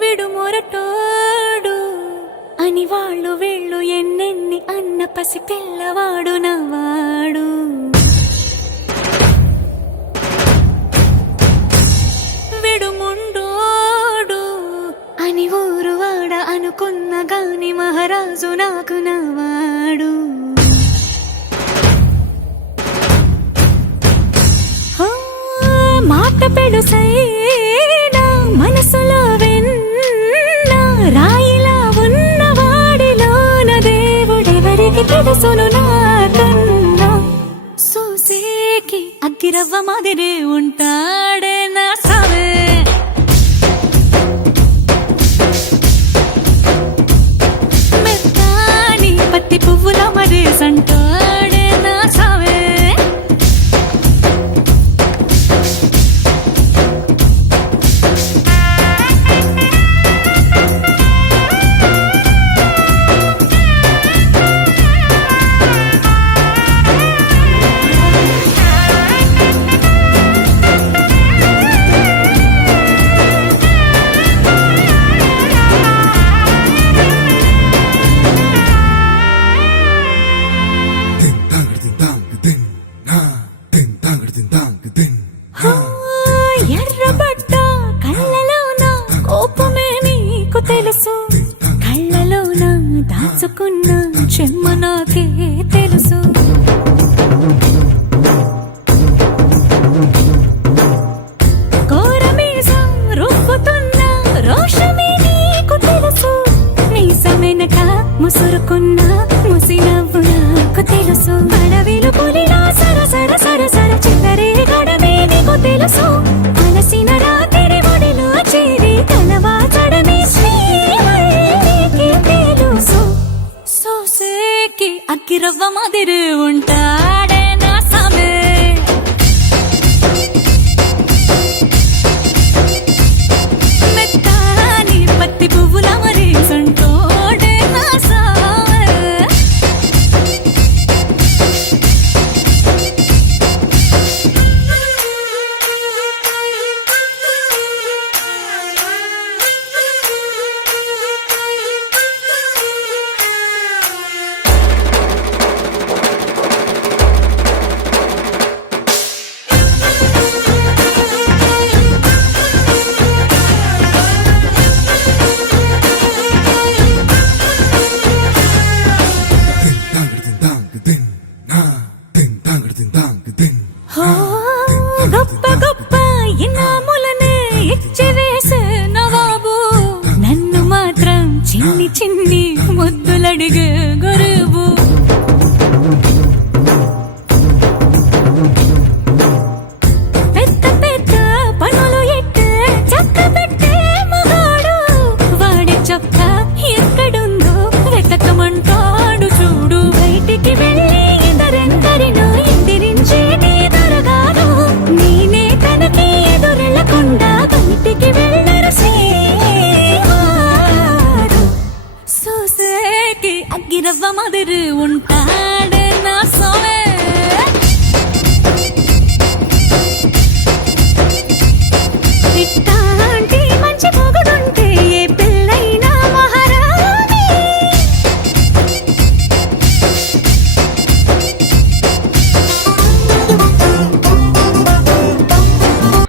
విడు మొరటోడు అని వాళ్ళు వీళ్ళు ఎన్నెన్ని అన్న పసి పిల్లవాడు నవ్వాడు. విడు ముండోడు అని ఊరు వాడ అనుకున్న గాని మహారాజు నాకు నవ్వాడు. మాట పెడుసైనా మనసులో వెన్న రాయిలా ఉన్నవాడిలోన దేవుడెవరికి తెలుసును నాకన్నా. సూసేకి అగ్గిరవ్వ మాదిరి ఉంటాడే నా సావే. మెత్తాని పత్తి పువ్వుల మరి సంటాడే నా సావే. ఎర్రబడ్డ కళ్ళలోన కోపమే నీకు తెలుసు, కళ్ళలోన దాచుకున్న చెమ్మ నాకే తెలుసు. కోరమీసం రుబ్బుతున్న రోషమే నీకు తెలుసు, మీసమెనక ముసురుకున్న ముసినవ్వు నాకు తెలుసు. అడవిలు పులిలా సరసర సరసర చిల్లరే గడమే నీకు తెలుసు. అలసిన రాత్రి ఒడిలో చేరి తలవాచడమే శ్రీవల్లికి తెలుసు. సోసేకి అగ్గిరవ్వ మాదిరి ఉంటాడే నా సామే. మెత్తాని పత్తి పువ్వుల మరి సంటోడే నా సామే. గొప్ప గొప్ప ఇనాములనే ఇచ్చి వేసే నవాబు, నన్ను మాత్రం చిన్ని చిన్ని ముద్దులడిగే గురు.